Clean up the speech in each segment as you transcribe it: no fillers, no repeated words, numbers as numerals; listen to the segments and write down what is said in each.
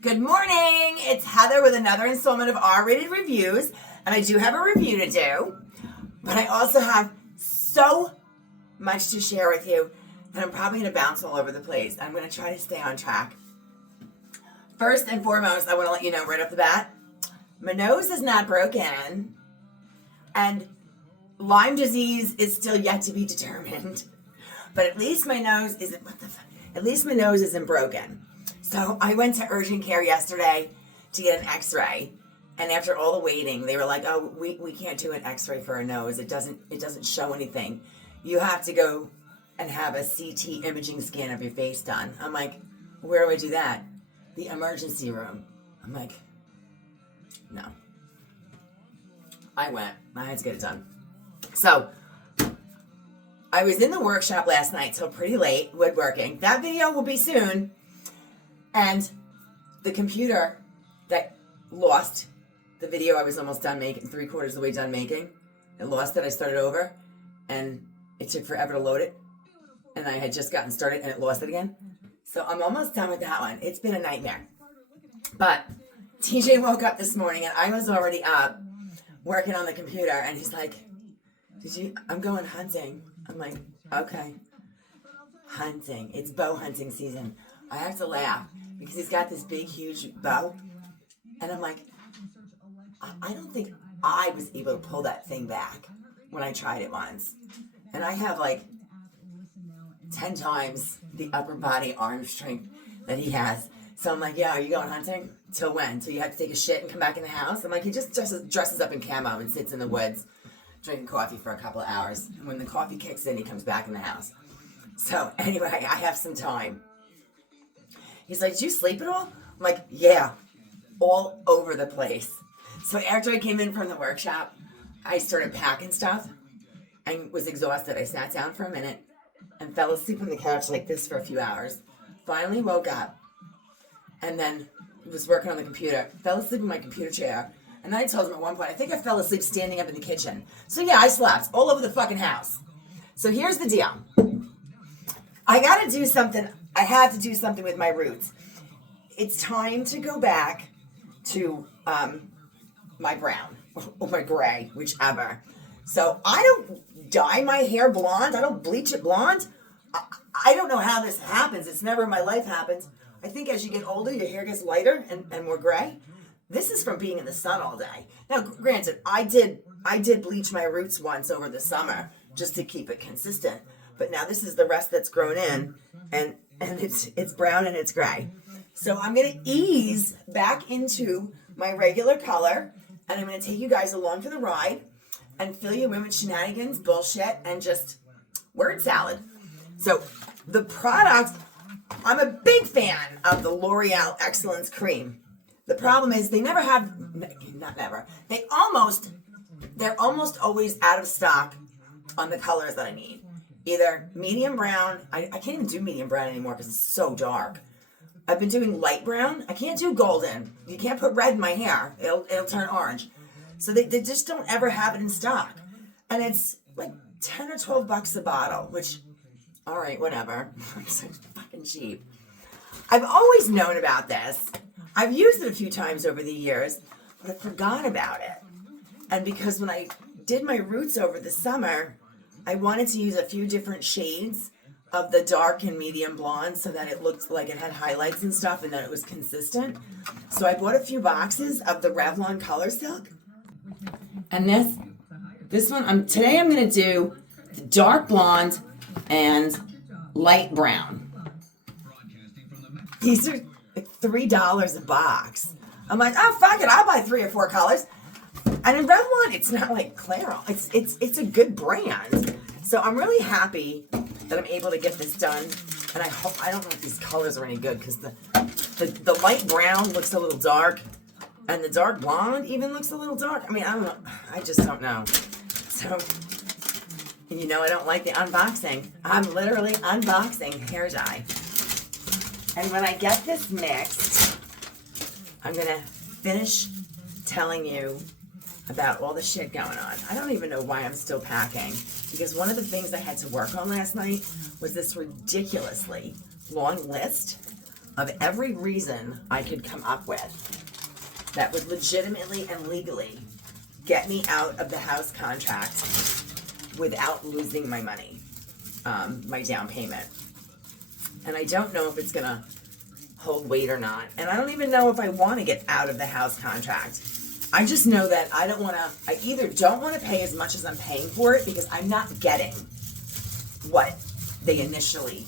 Good morning, it's Heather with another installment of R-Rated Reviews, and I do have a review to do, but I also have so much to share with you that I'm probably going to bounce all over the place. I'm going to try to stay on track. First and foremost, I want to let you know right off the bat, my nose is not broken, and Lyme disease is still yet to be determined, but at least my nose isn't broken. So I went to urgent care yesterday to get an x-ray, and after all the waiting, they were like, oh, we can't do an x-ray for a nose. It doesn't show anything. You have to go and have a CT imaging scan of your face done. I'm like, where do I do that? The emergency room. I'm like, no. I went. I had to get it done. So I was in the workshop last night till pretty late, woodworking. That video will be soon. And the computer that lost the video I was almost done making, 3/4 of the way done making, it lost it. I started over, and it took forever to load it. And I had just gotten started, and it lost it again. So I'm almost done with that one. It's been a nightmare. But TJ woke up this morning, and I was already up working on the computer, and he's like, I'm going hunting. I'm like, okay. Hunting. It's bow hunting season. I have to laugh because he's got this big, huge bow. And I'm like, I don't think I was able to pull that thing back when I tried it once. And I have like 10 times the upper body arm strength that he has. So I'm like, yeah, are you going hunting? Till when? Till you have to take a shit and come back in the house? I'm like, he just dresses up in camo and sits in the woods drinking coffee for a couple of hours. And when the coffee kicks in, he comes back in the house. So anyway, I have some time. He's like, did you sleep at all? I'm like, yeah, all over the place. So after I came in from the workshop, I started packing stuff and was exhausted. I sat down for a minute and fell asleep on the couch like this for a few hours. Finally woke up and then was working on the computer. Fell asleep in my computer chair. And then I told him at one point, I think I fell asleep standing up in the kitchen. So yeah, I slept all over the fucking house. So here's the deal. I had to do something with my roots. It's time to go back to my brown or my gray, whichever. So I don't dye my hair blonde. I don't bleach it blonde. I don't know how this happens. It's never in my life happened. I think as you get older, your hair gets lighter and more gray. This is from being in the sun all day. Now, granted, I did bleach my roots once over the summer just to keep it consistent. But now this is the rest that's grown in, and it's brown and it's gray. So I'm going to ease back into my regular color, and I'm going to take you guys along for the ride and fill you in with shenanigans, bullshit, and just word salad. So the product, I'm a big fan of the L'Oreal Excellence Cream. The problem is they're almost always out of stock on the colors that I need. Either medium brown, I can't even do medium brown anymore because it's so dark. I've been doing light brown. I can't do golden. You can't put red in my hair. It'll turn orange. So they just don't ever have it in stock. And it's like 10 or $12 a bottle, which, all right, whatever. It's so fucking cheap. I've always known about this. I've used it a few times over the years, but I forgot about it. And because when I did my roots over the summer, I wanted to use a few different shades of the dark and medium blonde so that it looked like it had highlights and stuff and that it was consistent. So I bought a few boxes of the Revlon Colorsilk. And this one, today I'm going to do the dark blonde and light brown. These are like $3 a box. I'm like, oh, fuck it, I'll buy 3 or 4 colors. And in Revlon, it's not like Clairol. It's a good brand. So I'm really happy that I'm able to get this done. And I don't know if these colors are any good because the light brown looks a little dark. And the dark blonde even looks a little dark. I mean, I don't know. I just don't know. So, you know, I don't like the unboxing. I'm literally unboxing hair dye. And when I get this mixed, I'm going to finish telling you about all the shit going on. I don't even know why I'm still packing, because one of the things I had to work on last night was this ridiculously long list of every reason I could come up with that would legitimately and legally get me out of the house contract without losing my money, my down payment. And I don't know if it's gonna hold weight or not. And I don't even know if I want to get out of the house contract. I just know that I either don't want to pay as much as I'm paying for it because I'm not getting what they initially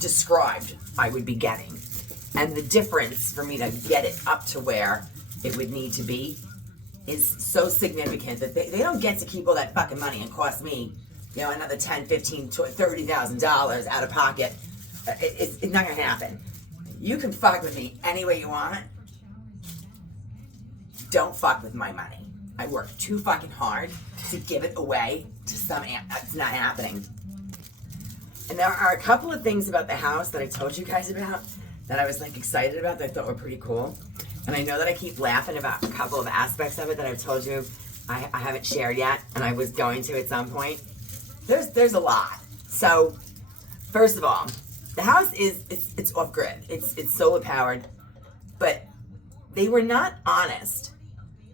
described I would be getting. And the difference for me to get it up to where it would need to be is so significant that they don't get to keep all that fucking money and cost me, another $10,000, $15,000, $30,000 out of pocket. It's not gonna happen. You can fuck with me any way you want. Don't fuck with my money. I work too fucking hard to give it away to some it's not happening. And there are a couple of things about the house that I told you guys about that I was excited about that I thought were pretty cool. And I know that I keep laughing about a couple of aspects of it that I've told you I haven't shared yet, and I was going to at some point. There's a lot. So, first of all, the house it's off grid. It's solar powered, but they were not honest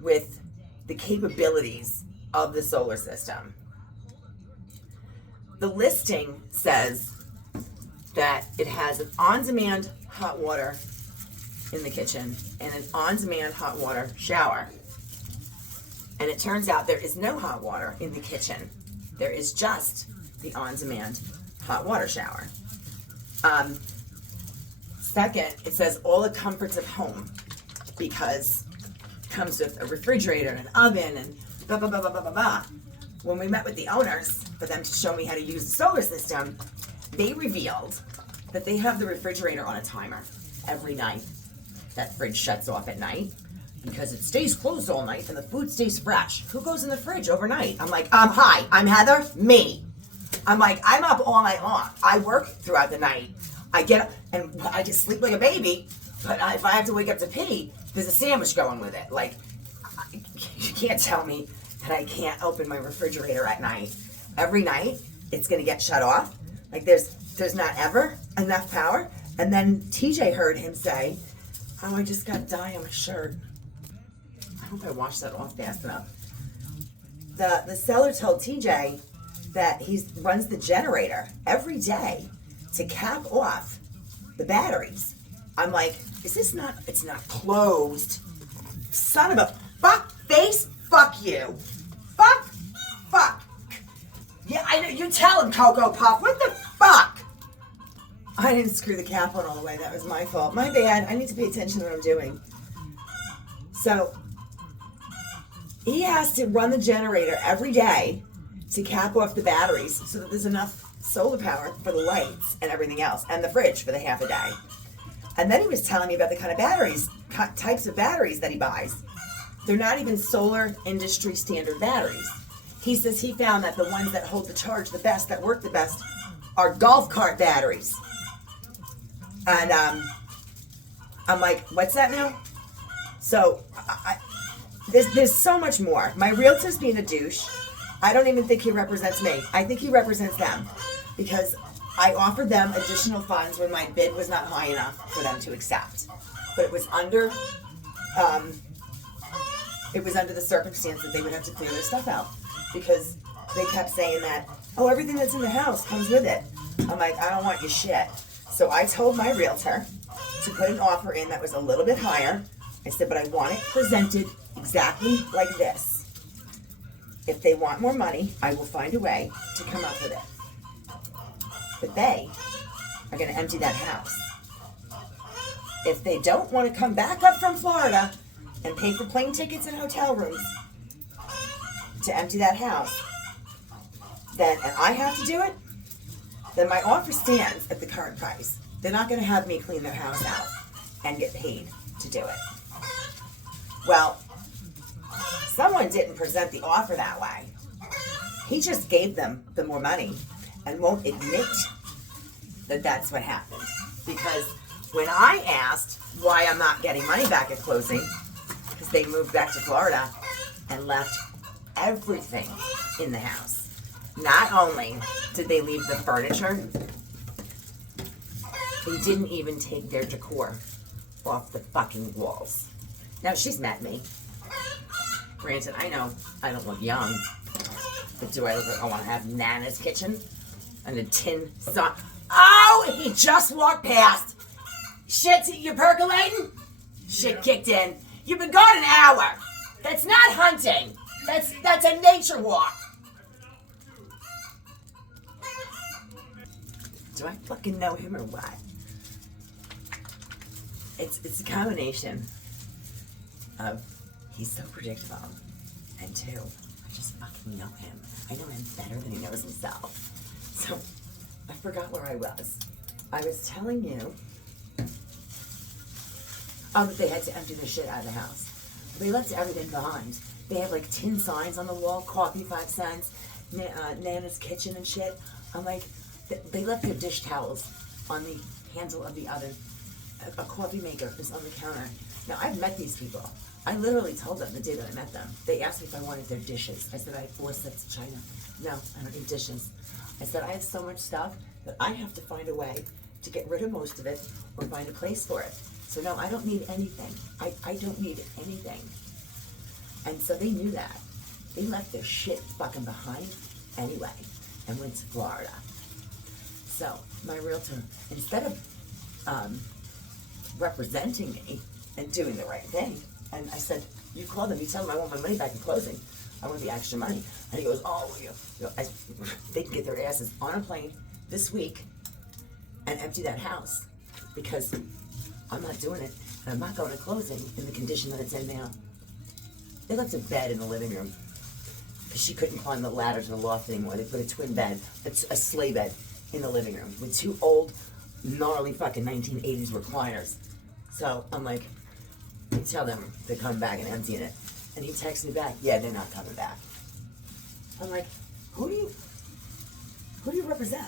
with the capabilities of the solar system. The listing says that it has an on-demand hot water in the kitchen and an on-demand hot water shower. And it turns out there is no hot water in the kitchen. There is just the on-demand hot water shower. Second, it says all the comforts of home because it comes with a refrigerator and an oven and blah, blah, blah, blah, blah, blah, blah. When we met with the owners for them to show me how to use the solar system, they revealed that they have the refrigerator on a timer every night. That fridge shuts off at night because it stays closed all night and the food stays fresh. Who goes in the fridge overnight? I'm like, hi, I'm Heather, me. I'm like, I'm up all night long. I work throughout the night. I get up and I just sleep like a baby, but if I have to wake up to pee, there's a sandwich going with it. You can't tell me that I can't open my refrigerator at night. Every night, it's gonna get shut off. There's not ever enough power. And then TJ heard him say, oh, I just got dye on my shirt. I hope I washed that off fast enough. The seller told TJ that he runs the generator every day to cap off the batteries. I'm like, it's not closed. Son of a fuck face, fuck you. Fuck. Yeah, I know, you tell him, Cocoa Puff, what the fuck? I didn't screw the cap on all the way, that was my fault. My bad, I need to pay attention to what I'm doing. So, he has to run the generator every day to cap off the batteries so that there's enough solar power for the lights and everything else, and the fridge for the half a day. And then he was telling me about the kind of types of batteries that he buys. They're not even solar industry standard batteries. He says he found that the ones that hold the charge the best, that work the best, are golf cart batteries. And I'm like, what's that now? So there's so much more. My realtor's being a douche. I don't even think he represents me. I think he represents them because I offered them additional funds when my bid was not high enough for them to accept. But it was under the circumstance that they would have to clear their stuff out because they kept saying that, oh, everything that's in the house comes with it. I'm like, I don't want your shit. So I told my realtor to put an offer in that was a little bit higher. I said, but I want it presented exactly like this. If they want more money, I will find a way to come up with it. But they are going to empty that house. If they don't want to come back up from Florida and pay for plane tickets and hotel rooms to empty that house, and I have to do it, then my offer stands at the current price. They're not going to have me clean their house out and get paid to do it. Well, someone didn't present the offer that way. He just gave them the more money and won't admit that that's what happened. Because when I asked why I'm not getting money back at closing, because they moved back to Florida and left everything in the house. Not only did they leave the furniture They didn't even take their decor off the fucking walls. Now, she's met me. Granted, I know I don't look young, but do I look like I want to have Nana's kitchen and a tin sign? Oh, he just walked past. Shit, you percolating? Shit kicked in. You've been gone an hour. That's not hunting. That's a nature walk. Do I fucking know him or what? It's a combination of he's so predictable, and two, I just fucking know him. I know him better than he knows himself. So I forgot where I was. I was telling you that they had to empty the shit out of the house. They left everything behind. They have like tin signs on the wall, coffee 5 cents, Nana's kitchen and shit. I'm like, they left their dish towels on the handle of the oven. A coffee maker is on the counter. Now, I've met these people. I literally told them the day that I met them. They asked me if I wanted their dishes. I said, I have 4 sets of china. No, I don't need dishes. I said, I have so much stuff that I have to find a way to get rid of most of it or find a place for it. So no, I don't need anything. I don't need anything. And so they knew that. They left their shit fucking behind anyway and went to Florida. So my realtor, instead of representing me and doing the right thing, and I said, you call them, you tell them I want my money back in closing. I want the extra money. And he goes, oh, they can get their asses on a plane this week and empty that house because I'm not doing it, and I'm not going to closing in the condition that it's in now. They left a bed in the living room because she couldn't climb the ladder to the loft anymore. They put a twin bed, a sleigh bed, in the living room with 2 old, gnarly fucking 1980s recliners. So I'm like, I tell them to come back and empty it. And he texts me back, yeah, they're not coming back. I'm like, who do you represent?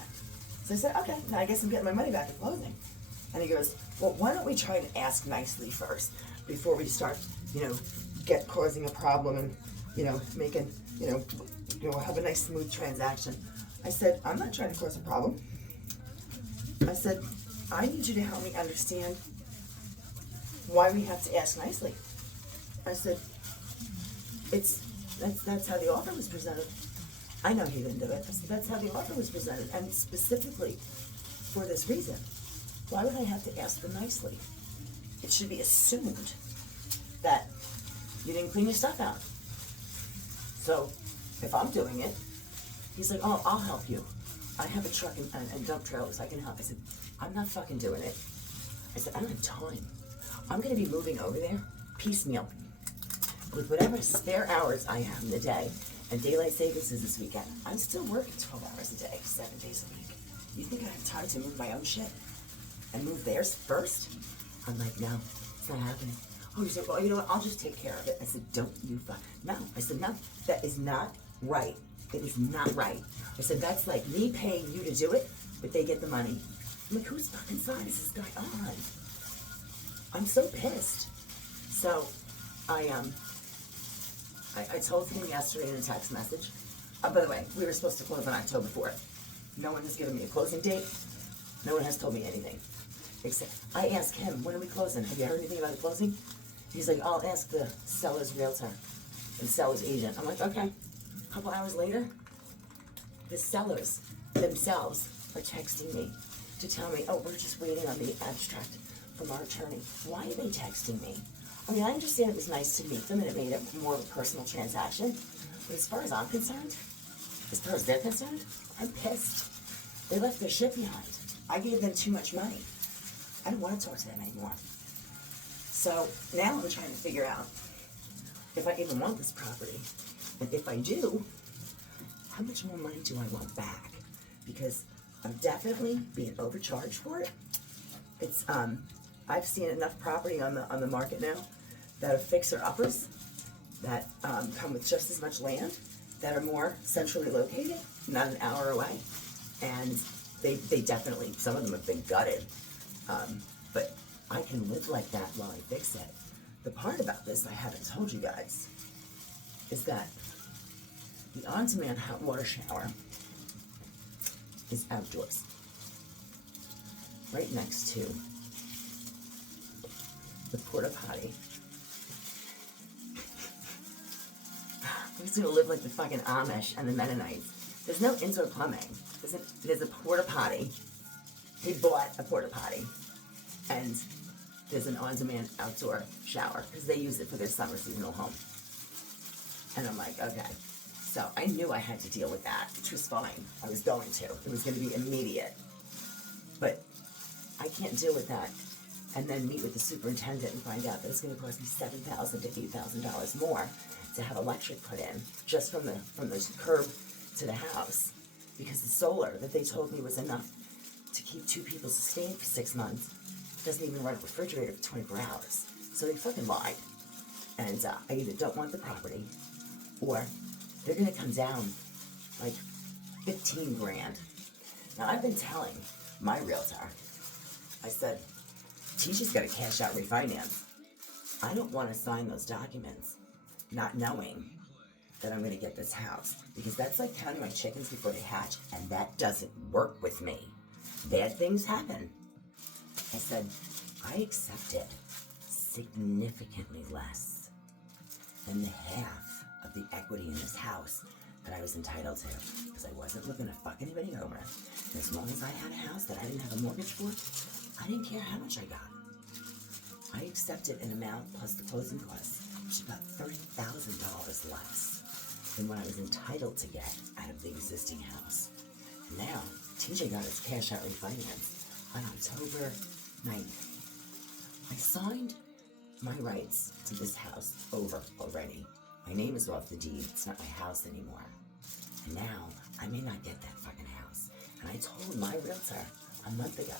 So I said, okay, now I guess I'm getting my money back at closing. And he goes, well, why don't we try to ask nicely first before we start, causing a problem and, making, have a nice smooth transaction. I said, I'm not trying to cause a problem. I said, I need you to help me understand why we have to ask nicely. I said, that's how the offer was presented. I know he didn't do it. I said, that's how the offer was presented, and specifically for this reason. Why would I have to ask them nicely? It should be assumed that you didn't clean your stuff out. So if I'm doing it, he's like, oh, I'll help you. I have a truck and dump trailers. I can help. I said, I'm not fucking doing it. I said, I don't have time. I'm going to be moving over there piecemeal with whatever spare hours I have in the day. And daylight savings is this weekend. I'm still working 12 hours a day, 7 days a week. You think I have time to move my own shit and move theirs first? I'm like, no, it's not happening. Oh, you said, well, you know what? I'll just take care of it. I said, don't you fuck. No. I said, no, that is not right. It is not right. I said, that's like me paying you to do it, but they get the money. I'm like, whose fucking side is this guy on? I'm so pissed. So I told him yesterday in a text message. By the way, we were supposed to close on October 4th. No one has given me a closing date. No one has told me anything. Except I asked him, when are we closing? Have you heard anything about the closing? He's like, I'll ask the seller's realtor and seller's agent. I'm like, okay. A couple hours later, the sellers themselves are texting me to tell me, oh, we're just waiting on the abstract from our attorney. Why are they texting me? I mean, I understand it was nice to meet them and it made it more of a personal transaction. But as far as I'm concerned, as far as they're concerned, I'm pissed. They left their shit behind. I gave them too much money. I don't want to talk to them anymore. So now I'm trying to figure out if I even want this property. And if I do, how much more money do I want back? Because I'm definitely being overcharged for it. It's I've seen enough property on the market now that are fixer-uppers that come with just as much land, that are more centrally located, not an hour away, and they definitely, some of them have been gutted, but I can live like that while I fix it. The part about this I haven't told you guys is that the on-demand hot water shower is outdoors. right next to the porta potty. I used to live like the fucking Amish and the Mennonites. There's no indoor plumbing. There's a porta potty. He bought a porta potty, and there's an on-demand outdoor shower because they use it for their summer seasonal home. And I'm like, okay. So I knew I had to deal with that, which was fine. I was going to. It was going to be immediate. But I can't deal with that and then meet with the superintendent and find out that it's going to cost me $7,000 to $8,000 more to have electric put in just from the curb to the house, because the solar that they told me was enough to keep 2 people sustained for 6 months doesn't even run a refrigerator for 24 hours. So they fucking lied. And I either don't want the property, or they're going to come down like 15 grand. Now, I've been telling my realtor, I said, TJ's got to cash out refinance. I don't want to sign those documents not knowing that I'm going to get this house, because that's like counting my chickens before they hatch, and that doesn't work with me. Bad things happen. I said, I accepted significantly less than the half of the equity in this house that I was entitled to, because I wasn't looking to fuck anybody over. And as long as I had a house that I didn't have a mortgage for, I didn't care how much I got. I accepted an amount plus the closing costs, which is about $30,000 less than what I was entitled to get out of the existing house. And now, TJ got his cash out refinance on October 9th. I signed my rights to this house over already. My name is off the deed. It's not my house anymore. And now, I may not get that fucking house. And I told my realtor a month ago,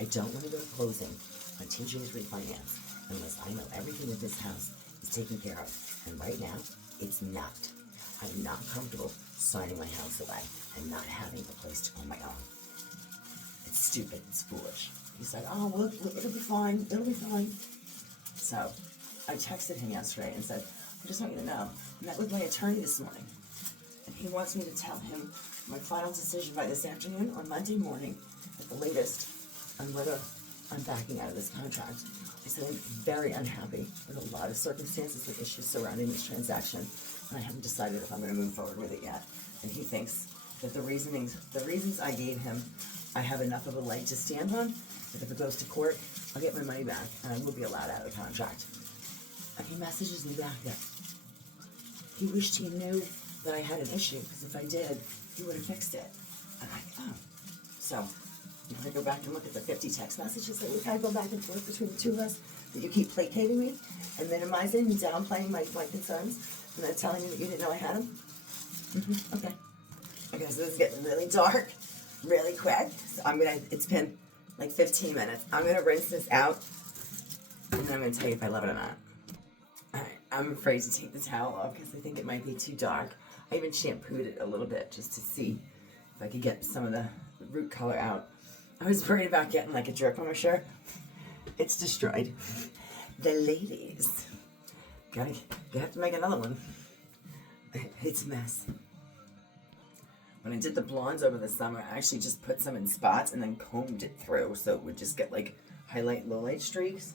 I don't want to go to closing on TJ's refinance unless I know everything with this house is taken care of. And right now, it's not. I'm not comfortable signing my house away and not having a place to call my own. It's stupid. It's foolish. He's like, oh, well, it'll be fine. It'll be fine. So I texted him yesterday and said, I just want you to know, I met with my attorney this morning, and he wants me to tell him my final decision by this afternoon or Monday morning at the latest on whether I'm backing out of this contract. I said I'm very unhappy with a lot of circumstances and issues surrounding this transaction, and I haven't decided if I'm going to move forward with it yet. And he thinks that the reasons I gave him, I have enough of a leg to stand on, that if it goes to court, I'll get my money back, and I will be allowed out of the contract. And he messages me back that he wished he knew that I had an issue, because if I did, he would have fixed it. I'm like, oh. So, I'm going to go back and look at the 50 text messages that we kind of go back and forth between the two of us, that you keep placating me and minimizing and downplaying my concerns, and then telling me that you didn't know I had them. Okay. Okay, so this is getting really dark, really quick. So it's been like 15 minutes. I'm going to rinse this out, and then I'm going to tell you if I love it or not. Alright, I'm afraid to take the towel off because I think it might be too dark. I even shampooed it a little bit just to see if I could get some of the root color out. I was worried about getting like a drip on my shirt. It's destroyed. The ladies. You have to make another one. It's a mess. When I did the blondes over the summer, I actually just put some in spots and then combed it through so it would just get like highlight, low light streaks.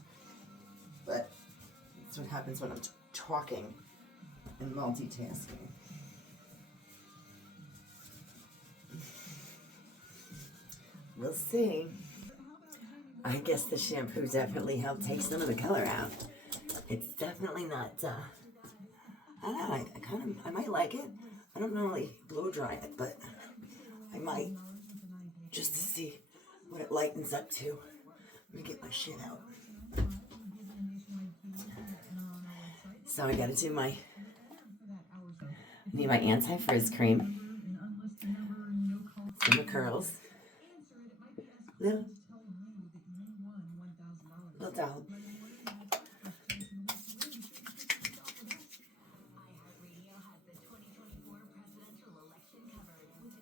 But that's what happens when I'm talking and multitasking. We'll see. I guess the shampoo definitely helped take some of the color out. It's definitely not, I don't know, I might like it. I don't normally blow dry it, but I might, just to see what it lightens up to. Let me get my shit out. So I gotta do need my anti-frizz cream. Some of the curls. Little dollop.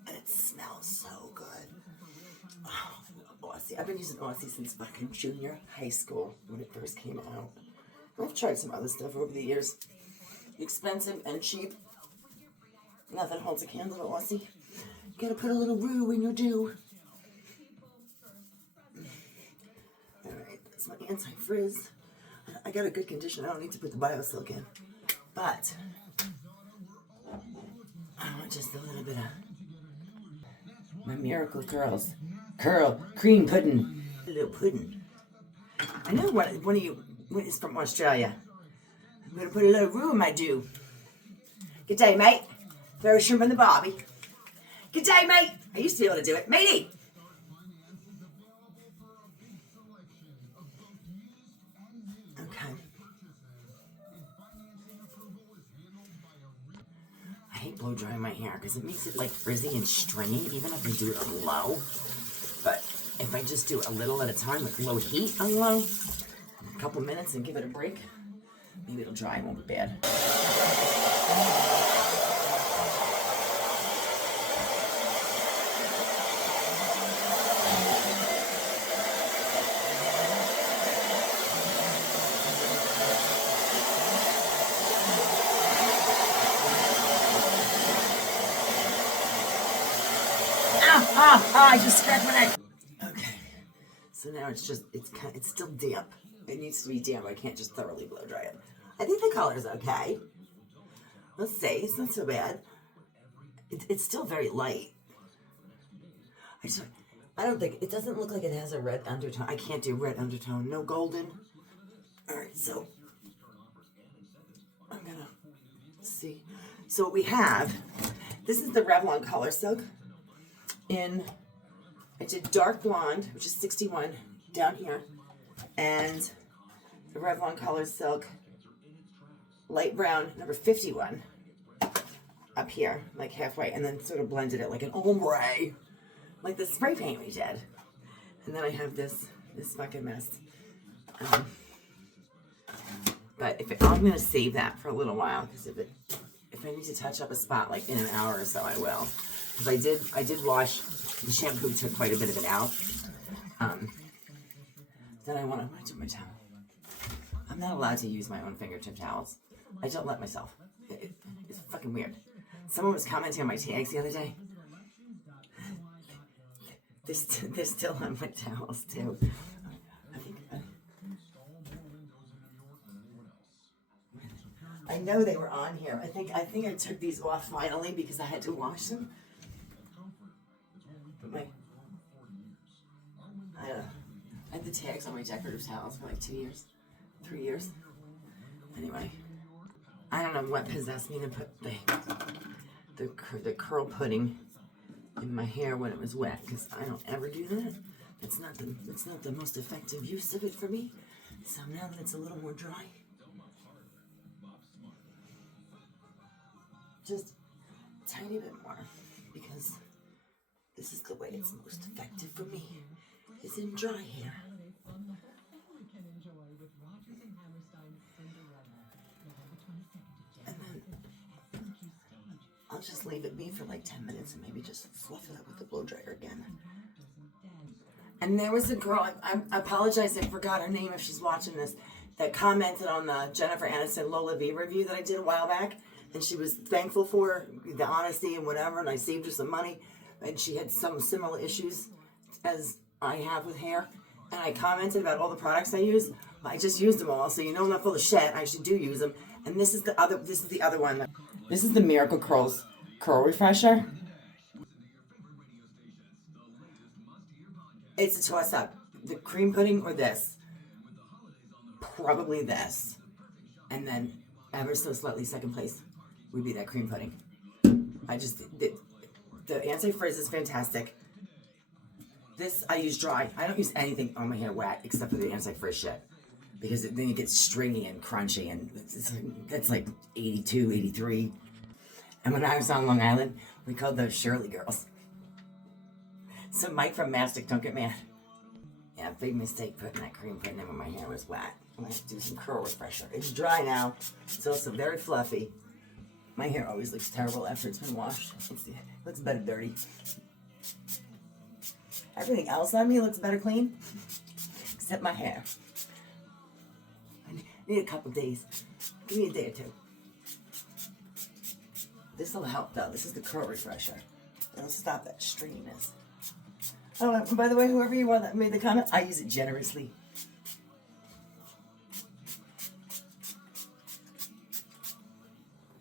And it smells so good. Oh, Aussie. I've been using Aussie since fucking junior high school when it first came out. I've tried some other stuff over the years. Expensive and cheap. Nothing holds a candle to Aussie. You gotta put a little roux in your dew. my anti-frizz. I got a good condition. I don't need to put the BioSilk in. But I want just a little bit of my Miracle Curls. Cream pudding. A little pudding. I know one of you is from Australia. I'm going to put a little roux in my dew. Good day, mate. Throw a shrimp on the barbie. Good day, mate. I used to be able to do it. Matey. Okay. I hate blow drying my hair because it makes it like frizzy and stringy, even if I do it on low. But if I just do it a little at a time with low heat on low, a couple minutes and give it a break, maybe it'll dry and won't be bad. I just scratched my neck. Okay, so now it's still damp. It needs to be damp. I can't just thoroughly blow dry it. I think the color's okay. Let's see, it's not so bad. It's still very light. I don't think, it doesn't look like it has a red undertone. I can't do red undertone, no golden. All right, so I'm gonna see. So what we have, this is the Revlon Colorsilk. I did dark blonde, which is 61 down here, and the Revlon Colorsilk light brown, number 51, up here, like halfway, and then sort of blended it like an ombre, like the spray paint we did. And then I have this fucking mess. But I'm gonna save that for a little while, because if I need to touch up a spot like in an hour or so, I will. Because I did wash, the shampoo took quite a bit of it out. Then I want to do my towel. I'm not allowed to use my own fingertip towels. I don't let myself. It's fucking weird. Someone was commenting on my tags the other day. They're still on my towels too. I know they were on here. I think I took these off finally because I had to wash them. But I had the tags on my decorative towels for like 2 years, 3 years. Anyway, I don't know what possessed me to put the curl pudding in my hair when it was wet, because I don't ever do that. It's not the most effective use of it for me. So now that it's a little more dry, just a tiny bit more, because this is the way it's most effective for me, is in dry hair. And then I'll just leave it be for like 10 minutes and maybe just fluff it up with the blow dryer again. And there was a girl, I apologize, I forgot her name if she's watching this, that commented on the Jennifer Aniston Lola V review that I did a while back. And she was thankful for the honesty and whatever, and I saved her some money. And she had some similar issues as I have with hair. And I commented about all the products I use. I just used them all, so you know I'm not full of shit. I actually do use them. And this is the other one. This is the Miracle Curls Curl Refresher. It's a toss up. The cream pudding or this. Probably this. And then ever so slightly second place would be that cream pudding. The anti-frizz is fantastic. This I use dry. I don't use anything on my hair wet except for the anti-frizz shit, because then it gets stringy and crunchy, and that's like 82, 83. And when I was on Long Island, we called those Shirley girls. So Mike from Mastic, don't get mad. Yeah, big mistake putting that cream pudding in when my hair was wet. I'm gonna have to do some curl refresher. It's dry now. It's also very fluffy. My hair always looks terrible after it's been washed. It looks better dirty. Everything else on me looks better clean, except my hair. I need a couple days. Give me a day or two. This will help though. This is the curl refresher. It'll stop that stringiness. Oh, and by the way, whoever you are that made the comment, I use it generously.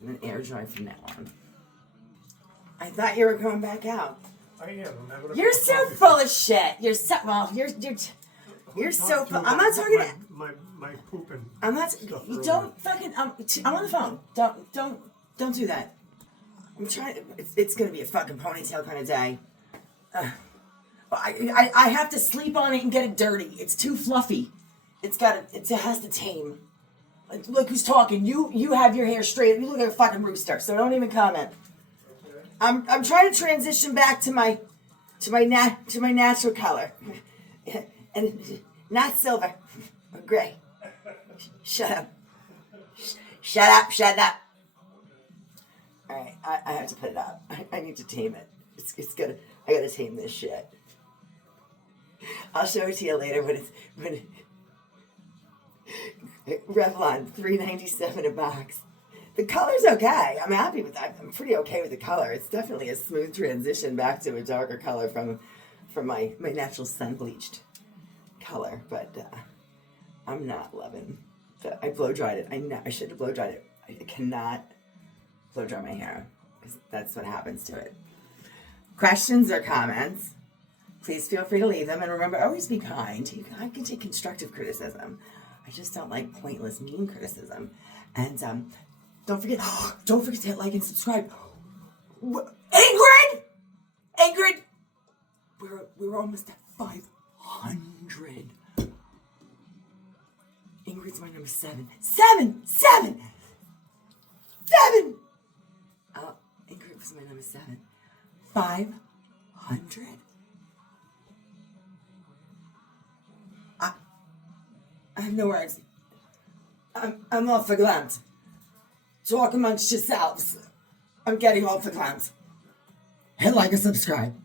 And then air dry from now on. I thought you were going back out. I am. You're so full of shit. You're so you're so full. I'm not talking to my pooping. I'm not. You don't fucking. I'm on the phone. Don't do that. I'm trying. It's gonna be a fucking ponytail kind of day. I have to sleep on it and get it dirty. It's too fluffy. It has to tame. Look who's talking. You have your hair straight. You look like a fucking rooster. So don't even comment. I'm trying to transition back to my natural color, and not silver, or gray. Shut up. Shut up. All right, I have to put it up. I need to tame it. I gotta tame this shit. I'll show it to you later when Revlon, $3.97 a box. The color's okay. I'm happy with that. I'm pretty okay with the color. It's definitely a smooth transition back to a darker color from my natural sun bleached color. But I'm not loving that. I blow dried it. I should have blow dried it. I cannot blow dry my hair because that's what happens to it. Questions or comments? Please feel free to leave them. And remember, always be kind. I can take constructive criticism. I just don't like pointless, mean criticism. And don't forget to hit like and subscribe. Ingrid! We're almost at 500. Ingrid's my number 7. 7! Ingrid was my number 7. 500. I have no words. I'm all verklempt. Talk amongst yourselves. I'm getting all verklempt. Hit like and subscribe.